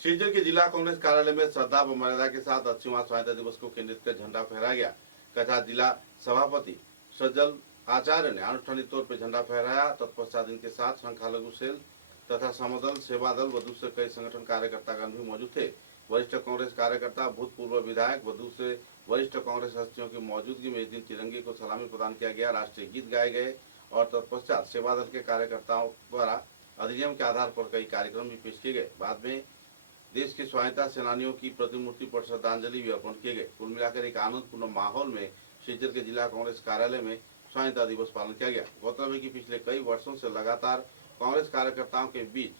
शिवचर के जिला कांग्रेस कार्यालय में श्रद्धा व मर्यादा के साथ 80वां स्वाधीनता दिवस को केंद्रित कर झंडा फहराया गया। कथा जिला सभापति सज्जल आचार्य ने आनुष्ठानिक तौर पर झंडा फहराया। तत्पश्चात इनके साथ संख्यालघु सेल तथा समदल, सेवा दल व दूसरे कई संगठन कार्यकर्तागण भी मौजूद थे। वरिष्ठ कांग्रेस कार्यकर्ता, भूतपूर्व विधायक व दूसरे वरिष्ठ कांग्रेस हस्तियों की मौजूदगी में इस दिन तिरंगे को सलामी प्रदान किया गया। राष्ट्रीय गीत गाए गए और तत्पश्चात सेवा दल के कार्यकर्ताओं द्वारा अधिनियम के आधार पर कई कार्यक्रम भी पेश किए गए। बाद में देश के स्वाधीनता सेनानियों की प्रतिमूर्ति पर श्रद्धांजलि भी अर्पण किए गए। कुल मिलाकर एक आनंदपूर्ण माहौल में शिवचर के जिला कांग्रेस कार्यालय में स्वाधीनता दिवस पालन किया गया। गौरतलब है कि पिछले कई वर्षों से लगातार कांग्रेस कार्यकर्ताओं के बीच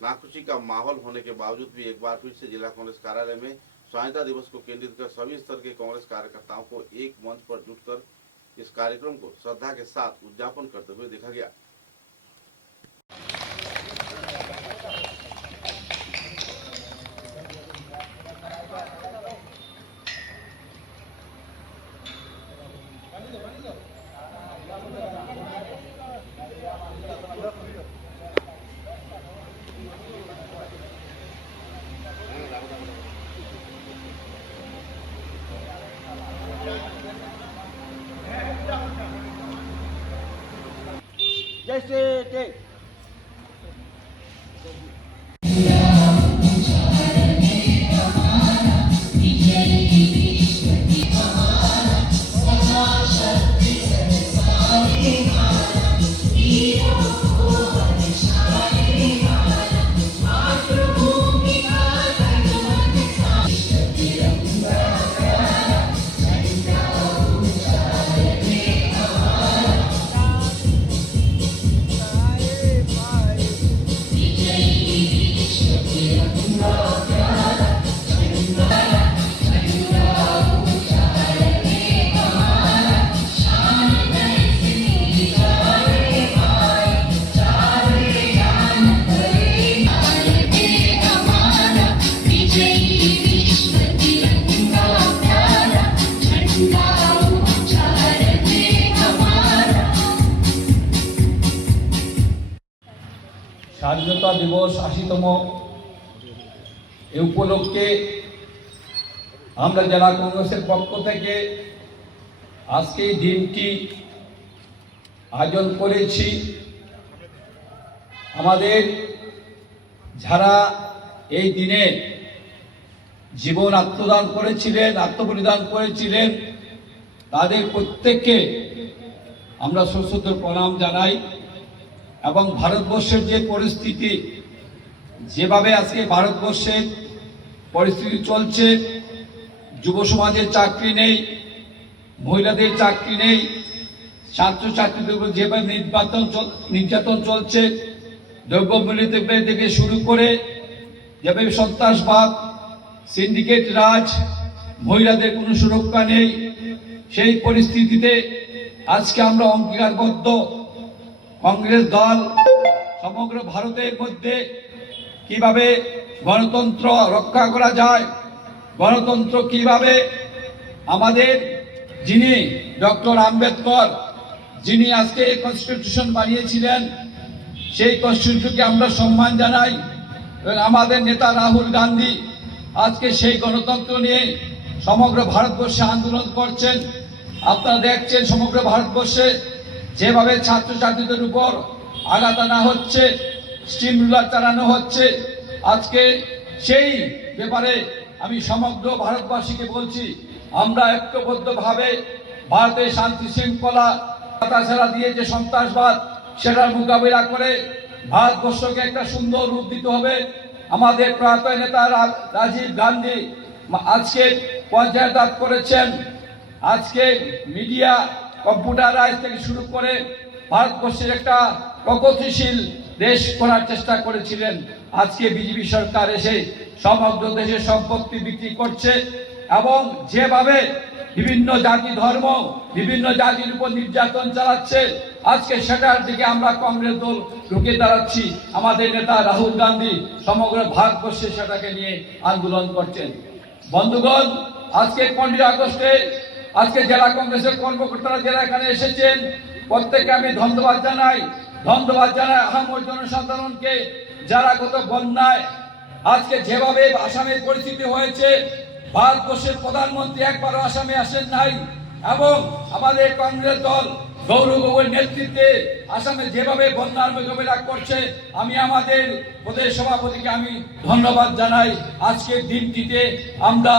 नाखुशी का माहौल होने के बावजूद भी एक बार फिर से जिला कांग्रेस कार्यालय में स्वाधीनता दिवस को केंद्रित कर सभी स्तर के कांग्रेस कार्यकर्ताओं को एक मंच पर जुटकर इस कार्यक्रम को श्रद्धा के साथ उद्यापन करते हुए देखा गया। जैसे স্বাধীনতা দিবস ৮০তম এ উপলক্ষে আমরা জেলা কংগ্রেসের পক্ষ থেকে আজকে এই দিনটি আয়োজন করেছি। আমাদের যারা এই দিনে জীবন আত্মদান করেছিলেন, আত্মবলিদান করেছিলেন, তাদের প্রত্যেককে আমরা সশ্রদ্ধ প্রণাম জানাই। এবং ভারতবর্ষের যে পরিস্থিতি, যেভাবে আজকে ভারতবর্ষের পরিস্থিতি চলছে, যুব সমাজের চাকরি নেই, মহিলাদের চাকরি নেই, ছাত্রছাত্রীদের উপর যেভাবে নির্যাতন চলছে, দ্রব্যমূল্য থেকে শুরু করে যেভাবে সন্ত্রাসবাদ, সিন্ডিকেট রাজ, মহিলাদের কোনো সুরক্ষা নেই, সেই পরিস্থিতিতে আজকে আমরা অঙ্গীকারবদ্ধ কংগ্রেস দল সমগ্র ভারতের মধ্যে কিভাবে গণতন্ত্র রক্ষা করা যায়, গণতন্ত্র কিভাবে আমাদের যিনি ডক্টর আম্বেদকর, যিনি আজকে কনস্টিটিউশন বানিয়েছিলেন, সেই কনস্টিটিউশনকে আমরা সম্মান জানাই। এবং আমাদের নেতা রাহুল গান্ধী আজকে সেই গণতন্ত্র নিয়ে সমগ্র ভারতবর্ষে আন্দোলন করছেন। আপনারা দেখছেন সমগ্র ভারতবর্ষে যেভাবে ছাত্রছাত্রীদের উপর আঘাত আনা হচ্ছে, স্টিম রুলার চালানো হচ্ছে। আজকে সেই ব্যাপারে আমি সমগ্র ভারতবাসীকে বলছি, আমরা ঐক্যবদ্ধভাবে ভারতের শান্তি শৃঙ্খলা ছাড়া দিয়ে যে সন্ত্রাসবাদ, সেটার মোকাবিলা করে ভারতবর্ষকে একটা সুন্দর রূপ দিতে হবে। আমাদের প্রয়াত নেতা রাজীব গান্ধী আজকে পঞ্চায়েত করেছেন, আজকে মিডিয়া কম্পিউটারাইজ থেকে শুরু করে ভারতবর্ষের একটা প্রগতিশীল দেশ করার চেষ্টা করেছিলেন। আজকে বিজেপি সরকার এসে সমগ্র দেশের সম্পত্তি বিক্রি করছে এবং যেভাবে বিভিন্ন জাতি ধর্ম, বিভিন্ন জাতির উপর নির্যাতন চালাচ্ছে, আজকে সেটার দিকে আমরা কংগ্রেস দল ঢুকে দাঁড়াচ্ছি। আমাদের নেতা রাহুল গান্ধী সমগ্র ভারতবর্ষে সেটাকে নিয়ে আন্দোলন করছেন। বন্ধুগণ, আজকে 15 আগস্টে আজকে জেলা কংগ্রেসের কর্মকর্তারা যারা এখানে এসেছেন, প্রত্যেককে আমি ধন্যবাদ জানাই। আহম জনসাধারণকে যারা গত বন্যায় আজকে যেভাবে আসামের পরিস্থিতি হয়েছে, ভারতবর্ষের প্রধানমন্ত্রী একবারও আসামে আসেন নাই, এবং আমাদের কংগ্রেস দল গৌরব গগৈর নেতৃত্বে আসামে যেভাবে বন্যার মোকাবিলা করছে, আমি আমাদের প্রদেশ সভাপতিকে আমি ধন্যবাদ জানাই। আজকের দিনটিতে আমরা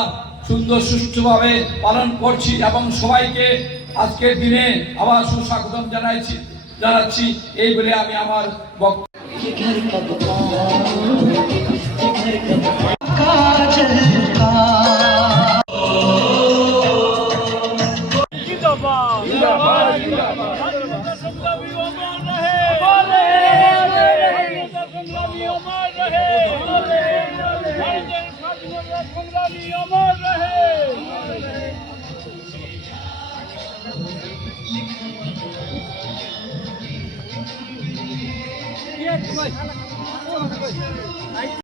সুন্দর সুষ্ঠুভাবে পালন করছি এবং সবাইকে আজকের দিনে আবার সুস্বাগতম জানাচ্ছি এই বলে আমি আমার বক্তব্য